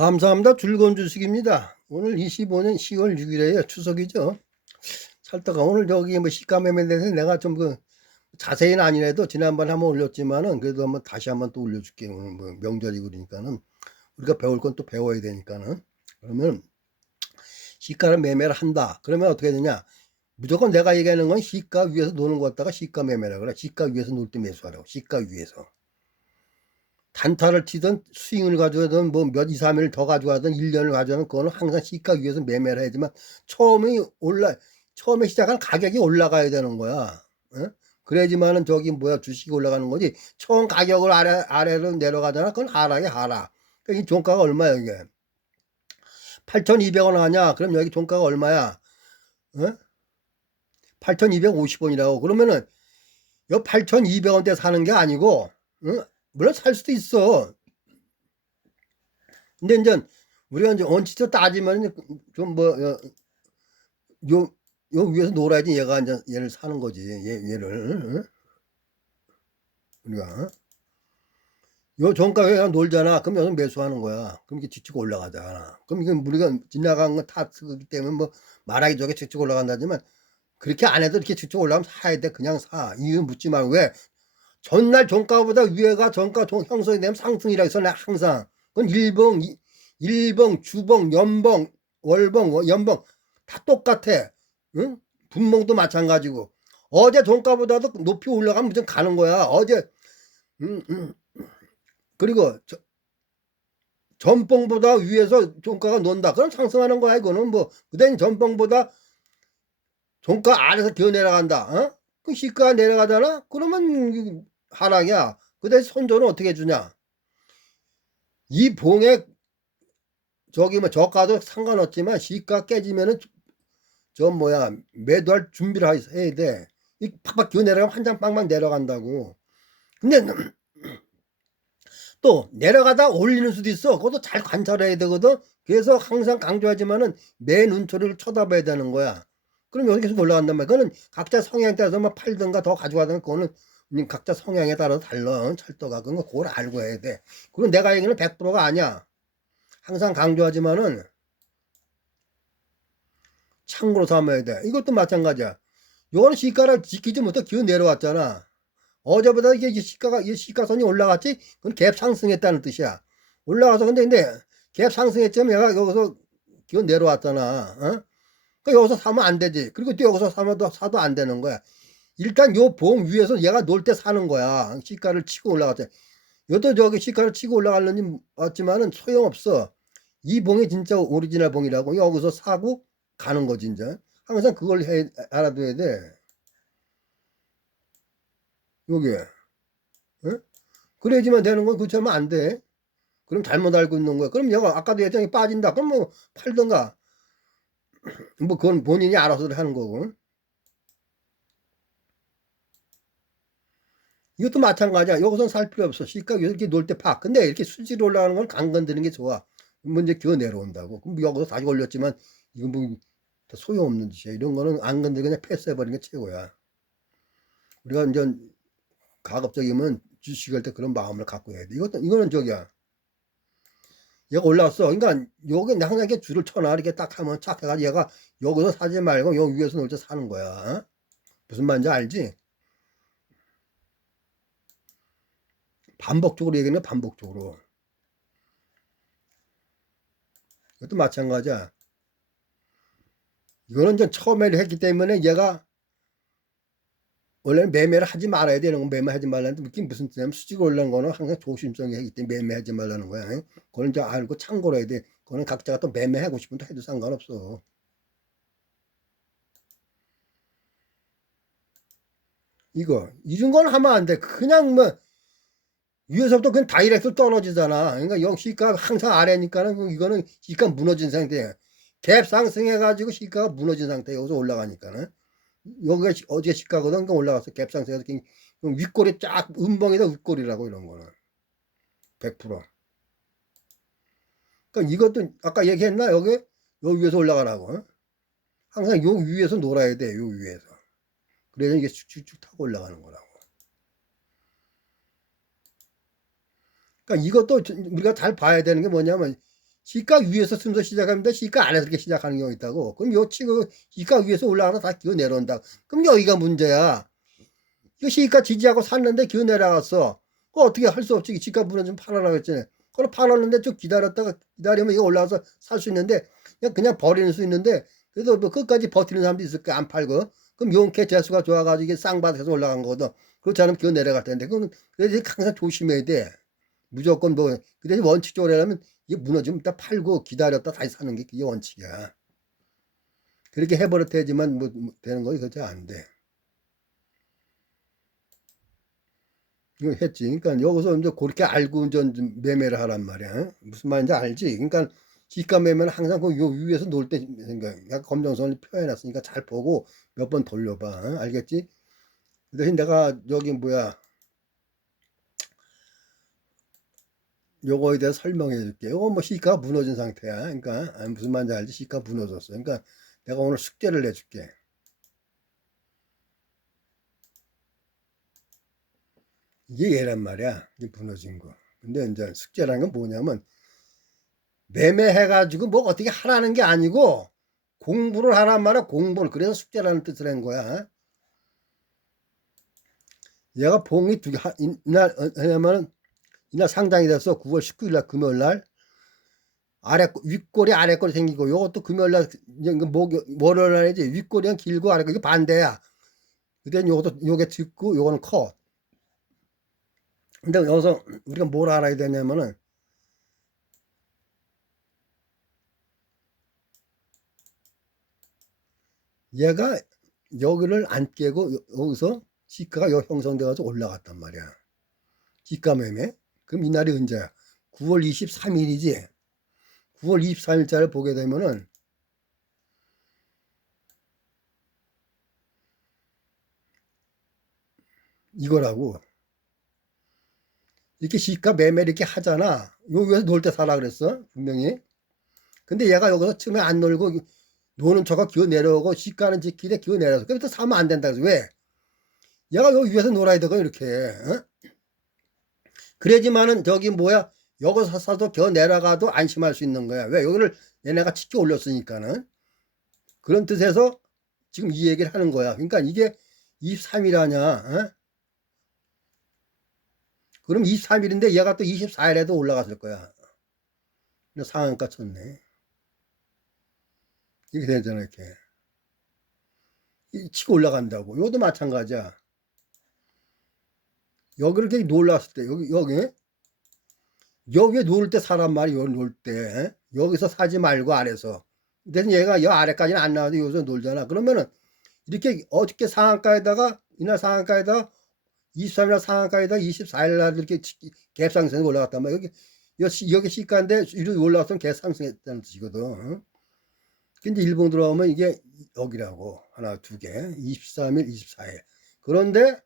감사합니다. 즐거운 주식입니다. 오늘 25년 10월 6일에요. 추석이죠. 살다가 오늘 저기 뭐 시가매매에 대해서 내가 좀 그 자세히는 아니라도 지난번에 한번 올렸지만은 그래도 한번 다시 한번 또 올려줄게. 오늘 뭐 명절이고 그러니까는 우리가 배울 건 또 배워야 되니까는 그러면 시가를 매매를 한다. 그러면 어떻게 되냐? 무조건 내가 얘기하는 건 시가 위에서 노는 것 같다가 시가 매매라 그래. 시가 위에서 놀 때 매수하라고. 시가 위에서. 단타를 치든 스윙을 가져가든 뭐 몇 2, 3일 더 가져가든 1년을 가져가든 그거는 항상 시가 위에서 매매를 해야지만 처음에 올라 처음에 시작한 가격이 올라가야 되는 거야. 어? 그래야지만은 저기 뭐야 주식이 올라가는 거지. 처음 가격을 아래 아래로 내려가잖아. 그건 하락이 하락. 이 종가가 얼마야 이게? 8,200원 하냐? 그럼 여기 종가가 얼마야? 어? 8,250원이라고. 그러면은 요 8,200원대 사는 게 아니고 어? 물론 살 수도 있어. 근데 이제 우리가 이제 원칙적으로 따지면 좀뭐요 요 위에서 놀아야지 얘가 이제 얘를 사는 거지. 얘 얘를 어? 우리가 요 종가에 놀잖아. 그럼 여기서 매수하는 거야. 그럼 이게 지치고 올라가잖아. 그럼 이건 우리가 지나간 거다 쓰기 때문에 뭐 말하기 저게 지치고 올라간다지만 그렇게 안 해도 이렇게 지치고 올라가면 사야 돼. 그냥 사. 이유 묻지 말고 왜? 전날 종가보다 위에가 종- 형성이 되면 상승이라 해서 나 항상 그건 일봉, 이- 일봉, 주봉, 연봉, 월봉, 워- 연봉 다 똑같아. 응? 분봉도 마찬가지고 어제 종가보다도 높이 올라가면 무조건 가는 거야. 어제 음, 음. 그리고 저, 전봉보다 위에서 종가가 논다. 그럼 상승하는 거야. 이거는 뭐 그다음 전봉보다 종가 아래서 기어 내려간다. 어? 그 시가가 내려가잖아? 그러면 그 대신 손절은 어떻게 주냐? 이 봉에 저기 뭐 저가도 상관없지만 시가 깨지면은 저 뭐야 매도할 준비를 하- 해야 돼. 이 팍팍 기어 내려가면 한 장 빵빵 내려간다고. 근데 또 내려가다 올리는 수도 있어. 그것도 잘 관찰해야 되거든. 그래서 항상 강조하지만은 매 눈초리를 쳐다봐야 되는 거야. 그럼 여기 계속 올라간단 말이야. 그거는 각자 성향에 따라서 막 팔든가 더 가져가든 그거는 각자 성향에 따라서 달라. 찰떡가 그런 거 그걸 알고 해야 돼. 그리고 내가 얘기는 100%가 아니야. 항상 강조하지만은 참고로 삼아야 돼. 이것도 마찬가지야. 요거는 시가를 지키지 못해 기어 내려왔잖아. 어제보다 이게 이 시가가 이 시가선이 올라갔지? 그건 갭 상승했다는 뜻이야. 올라가서 근데 근데 갭 상승했지만 얘가 여기서 기어 내려왔잖아. 어? 그 여기서 사면 안 되지. 그리고 또 여기서 사면 또 사도 안 되는 거야. 일단 요 봉 위에서 얘가 놀 때 사는 거야. 시가를 치고 올라갔대. 여도 저기 시가를 치고 올라가려니 왔지만은 소용없어. 이 봉이 진짜 오리지널 봉이라고 여기서 사고 가는 거지 이제. 항상 그걸 해 알아둬야 돼. 요게. 어? 그래야지만 되는 건 그렇지 하면 안 돼. 그럼 잘못 알고 있는 거야. 그럼 얘가 아까도 예정이 빠진다. 그럼 뭐 팔던가. 뭐 그건 본인이 알아서 하는 거고. 이것도 마찬가지야. 여기선 살 필요 없어. 시가 이렇게 놀때 파. 근데 이렇게 수지로 올라가는 건 강 건드는 게 좋아. 먼저 기어 내려온다고. 그럼 여기서 다시 올렸지만 이건 뭐 소용없는 짓이야. 이런 거는 안 건드리고 그냥 패스해버리는 게 최고야. 우리가 이제 가급적이면 주식할 때 그런 마음을 갖고 해야 돼. 이것도 이거는 저기야. 얘가 올라왔어. 그러니까 여기 항상 이렇게 줄을 쳐놔 이렇게 딱 하면 착 해가지고 얘가 여기서 사지 말고 여기 위에서 놀때 사는 거야. 어? 무슨 말인지 알지? 반복적으로 얘기는 반복적으로. 이것도 마찬가지야. 이거는 이제 처음에 했기 때문에 얘가 원래는 매매를 하지 말아야 되는 건 매매하지 말라는 느낌 무슨 뜻이냐면 수직 올라는 거는 항상 조심성이 하기 때문에 매매하지 말라는 거야. 응? 그거는 이제 알고 참고로 해야 돼. 그거는 각자가 또 매매하고 싶으면 또 해도 상관없어. 이거 이런 건 하면 안 돼. 그냥 뭐 위에서부터 그냥 다이렉트 떨어지잖아. 그러니까 영 시가 항상 아래니까는 그 이거는 시가 무너진 상태야. 갭 상승해가지고 시가가 무너진 상태 여기서 올라가니까는 여기가 시- 어제 시가거든. 그러니까 올라가서 갭 상승해서 윗골이 쫙 음봉이다 윗골이라고 이런 거는 100%. 그러니까 이것도 아까 얘기했나 여기 요 위에서 올라가라고. 어? 항상 요 위에서 놀아야 돼. 요 위에서. 그래야 이게 쭉쭉쭉 타고 올라가는 거라고. 그러니까 이것도 저- 우리가 잘 봐야 되는 게 뭐냐면 시가 위에서 순서 시작합니다. 시가 아래서 이렇게 시작하는 경우 있다고. 그럼 요 치고 시가 위에서 올라가다 다 기어 내려온다. 그럼 여기가 문제야. 이거 시가 지지하고 샀는데 기어 내려갔어. 그거 어떻게 할 수 없지. 시가 무너지면 팔아라고 했잖아요. 그걸 팔았는데 좀 기다렸다가 기다리면 이거 올라가서 살 수 있는데 그냥 그냥 버리는 수 있는데 그래도 뭐 끝까지 버티는 사람도 있을 거야. 안 팔고. 그럼 용케 재수가 좋아가지고 이게 쌍바닥에서 올라간 거거든. 그렇지 않으면 기어 내려갈 텐데. 그건 그래서 항상 조심해야 돼. 무조건 뭐, 그 대신 원칙적으로 하려면 이게 무너지면 일단 팔고 기다렸다 다시 사는 게 그게 원칙이야. 그렇게 해버렸야지만 뭐, 뭐 되는 거지, 그렇지 안 돼. 이거 했지. 그러니까 여기서 이제 그렇게 알고 이제 매매를 하란 말이야. 무슨 말인지 알지? 그러니까 시가 매매는 항상 그 요 위에서 놀 때 생각, 검정선을 표현해놨으니까 잘 보고 몇 번 돌려봐. 응? 알겠지? 그 대신 내가 여기 뭐야. 요거에 대해서 설명해 줄게. 요거 뭐 시가가 무너진 상태야. 그러니까 아, 무슨 말인지 알지? 시가가 무너졌어. 그러니까 내가 오늘 숙제를 내줄게. 이게 얘란 말이야. 이게 무너진 거. 근데 이제 숙제라는 건 뭐냐면 매매해가지고 뭐 어떻게 하라는 게 아니고 공부를 하란 말이야. 공부를. 그래서 숙제라는 뜻을 한 거야. 얘가 봉이 두 개, 하- 이날, 어, 왜냐면은 이날 상장이 됐어. 9월 19일 날 금요일 날. 아래, 윗골이 아래 골이 생기고, 요것도 금요일 날, 이제 그 목, 월요일 날이지. 윗골이는 길고 아래 골이 이게 반대야. 그때 요것도, 요게 짙고, 요거는 커. 근데 여기서 우리가 뭘 알아야 되냐면은, 얘가 여기를 안 깨고 여- 여기서 시가가 여 형성돼가지고 올라갔단 말이야. 시가 매매. 그럼 이날이 언제야? 9월 23일이지. 9월 23일자를 보게 되면은 이거라고. 이렇게 시가 매매 이렇게 하잖아. 여기서 놀 때 사라 그랬어. 분명히. 근데 얘가 여기서 처음에 안 놀고 노는 척가 기어 내려오고 시가는 지키되 기어 내려서 또 사면 안 된다 그래서 왜? 얘가 여기 위에서 놀아야 되고 이렇게 어? 그래야지만은 저기 뭐야? 여기서 사도 기어 내려가도 안심할 수 있는 거야. 왜? 여기를 얘네가 치켜 올렸으니까는. 그런 뜻에서 지금 이 얘기를 하는 거야. 그러니까 이게 23일 아냐 어? 그럼 23일인데 얘가 또 24일에도 올라갔을 거야. 상한가 쳤네. 이렇게 되잖아 이렇게. 이 치고 올라간다고. 이것도 마찬가지야 여기를 이렇게 놀랐을 때 여기 여기? 여기에 놀때 사람 말이 여기 놀때 여기서 사지 말고 아래서. 대신 얘가 여 아래까지는 안 나와도 여기서 놀잖아. 그러면은 이렇게 어저께 상한가에다가 이날 상한가에다가 23일 상한가에다 24일 날 이렇게 갭상승에 올라갔단 말이야. 여기 여기, 여기 시가인데 이렇게 올라갔으면 갭상승했다는 뜻이거든. 어? 근데 일본 들어오면 이게 여기라고. 하나 두 개. 23일 24일. 그런데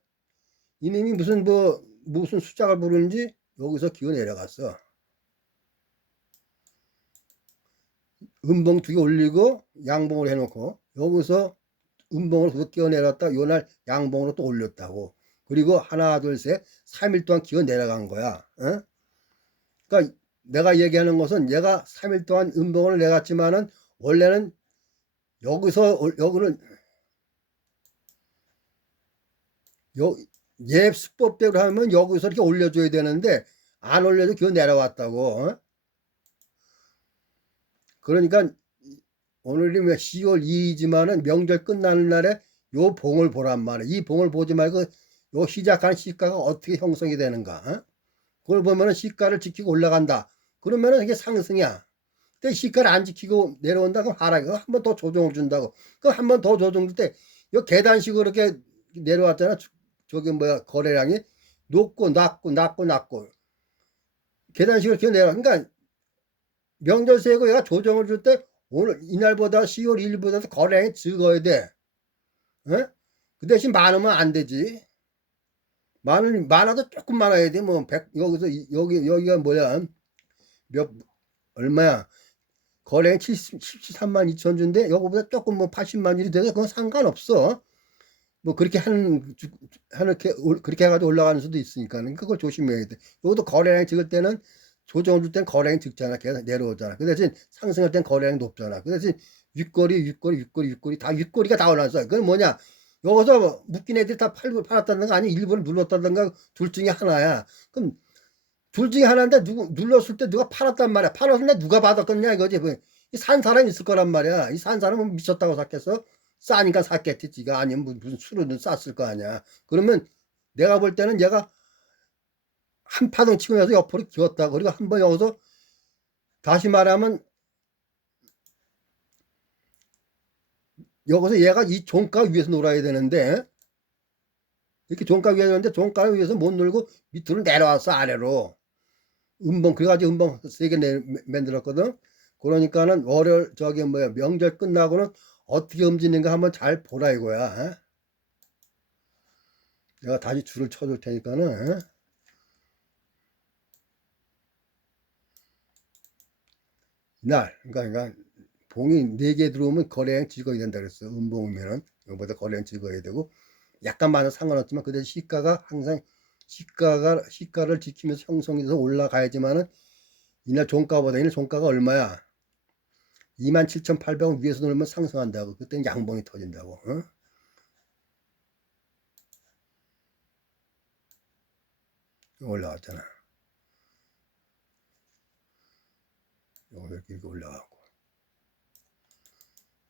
이님이 무슨 뭐 무슨 숫자를 부르는지 여기서 기어 내려갔어. 음봉 두 개 올리고 양봉을 해놓고 여기서 음봉을 계속 기어 내렸다. 요 날 양봉으로 또 올렸다고. 그리고 하나 둘셋 3일 동안 기어 내려간 거야. 어? 그러니까 내가 얘기하는 것은 얘가 3일 동안 음봉을 내갔지만은 원래는 여기서 올- 여기는 여, 얘 수법대로 하면 여기서 이렇게 올려줘야 되는데 안 올려도 기어 내려왔다고 어? 그러니까 오늘이 10월 2일이지만은 명절 끝나는 날에 요 봉을 보란 말이야. 이 봉을 보지 말고 요 시작하는 시가가 어떻게 형성이 되는가 어? 그걸 보면은 시가를 지키고 올라간다. 그러면은 이게 상승이야. 근데 시가를 안 지키고 내려온다. 그럼 하락이 한번 더 조정을 준다고. 그 한 번 더 조정 줄때 이 계단식으로 이렇게 내려왔잖아 저- 저기 뭐야 거래량이 높고 낮고 낮고 낮고. 계단식으로 이렇게 내려 그러니까 명절 세고 얘가 조정을 줄 때 오늘 이날보다 10월 1일보다 거래량이 적어야 돼. 어? 그 대신 많으면 안 되지. 많은 많아도 조금 많아야 돼뭐 여기서 이- 여기 여기가 뭐야? 몇 얼마야? 거래 70, 73만 2천 주인데 요거보다 조금 뭐 80만 원이 돼도 그건 상관없어. 뭐 그렇게 하는 주- 하는 그렇게 해가지고 올라가는 수도 있으니까 그걸 조심해야 돼. 요것도 거래량 찍을 때는 조정을 줄땐 거래량이 적잖아. 계속 내려오잖아. 그 대신 상승할 땐 거래량이 높잖아. 그 대신 윗거리, 윗거리, 윗거리, 윗거리 다 윗거리가 다 올라왔어. 그건 뭐냐? 여기서 묶인 애들이 다 팔고 팔았다든가 아니 일부러 눌렀다든가 둘 중에 하나야. 그럼 둘 중에 하나인데 누구 눌렀을 때 누가 팔았단 말이야. 팔았는데 누가 받았겠냐 이거지. 뭐, 이산 사람이 있을 거란 말이야. 이 산 사람은 미쳤다고 샀겠어? 싸니까 샀겠지. 지가 아니면 무- 무슨 수로는 쌌을 거 아니야. 그러면 내가 볼 때는 얘가 한 파동 치고 나서 옆으로 기었다. 그리고 한 번 여기서 다시 말하면 여기서 얘가 이 종가 위에서 놀아야 되는데 이렇게 종가 위에 있는데 종가 위에서 못 놀고 밑으로 내려왔어 아래로 음봉 그래가지고 음봉 세개 만들었거든 그러니까는 월요일 저기 뭐야 명절 끝나고는 어떻게 움직이는가 한번 잘 보라 이거야 어? 내가 다시 줄을 쳐줄 테니까는 어? 이날 그러니까, 그러니까 봉이 네개 들어오면 거래량 찍어야 된다 그랬어 음봉이면은 이거보다 거래량 찍어야 되고 약간만은 상관없지만 그 대신 시가가 항상 시가가 시가를 지키면서 형성돼서 올라가야지만은 이날 종가보다 이날 종가가 얼마야? 27,800원 위에서 놀면 상승한다고. 그때는 양봉이 터진다고 어? 올라왔잖아. 요거 이렇게 올라가고.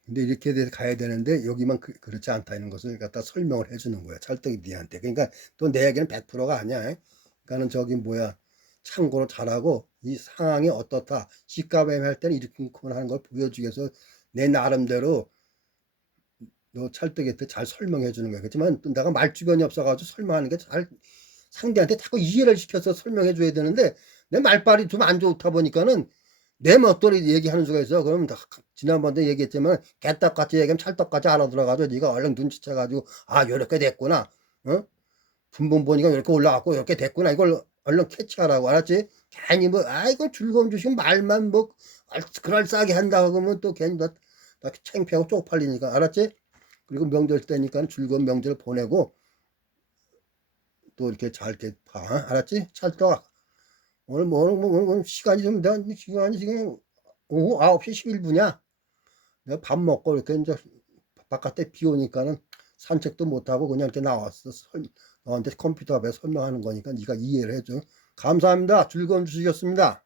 근데 이렇게 돼서 가야 되는데 여기만 그, 렇지 않다 는 것을 갖다 설명을 해주는 거야. 찰떡이 니한테. 그러니까 또 내 얘기는 100%가 아니야. 그러니까는 저기 뭐야 참고로 잘하고 이 상황이 어떻다 시가매매 할 때는 이렇게 하는 걸 보여주기 위해서 내 나름대로 너 찰떡이한테 잘 설명해 주는 거야 그렇지만 또 내가 말주변이 없어가지고 설명하는 게 잘 상대한테 자꾸 이해를 시켜서 설명해 줘야 되는데 내 말빨이 좀 안 좋다 보니까는 내 멋대로 얘기하는 수가 있어. 그럼 다 지난번에 얘기했지만 개떡같이 얘기하면 찰떡같이 알아들어가지고 네가 얼른 눈치채가지고 아 요렇게 됐구나. 어? 분봉 보니까 이렇게 올라갔고 이렇게 됐구나. 이걸 얼른 캐치하라고 알았지? 괜히 뭐 아이고 즐거움 주시면 말만 뭐 그럴싸하게 한다고 그러면 또 괜히 나, 나 창피하고 쪽팔리니까 알았지? 그리고 명절 때니까 즐거운 명절 보내고 또 이렇게 잘 이렇게 봐 알았지? 찰떡 오늘 뭐 오늘 뭐 오늘 시간이 좀 내가 시간이 지금 오후 9시 11분이야. 내가 밥 먹고 이렇게 이제 바깥에 비 오니까는 산책도 못 하고 그냥 이렇게 나왔어. 설, 너한테 컴퓨터 앞에 설명하는 거니까 네가 이해를 해줘. 감사합니다. 즐거운 주시겠습니다.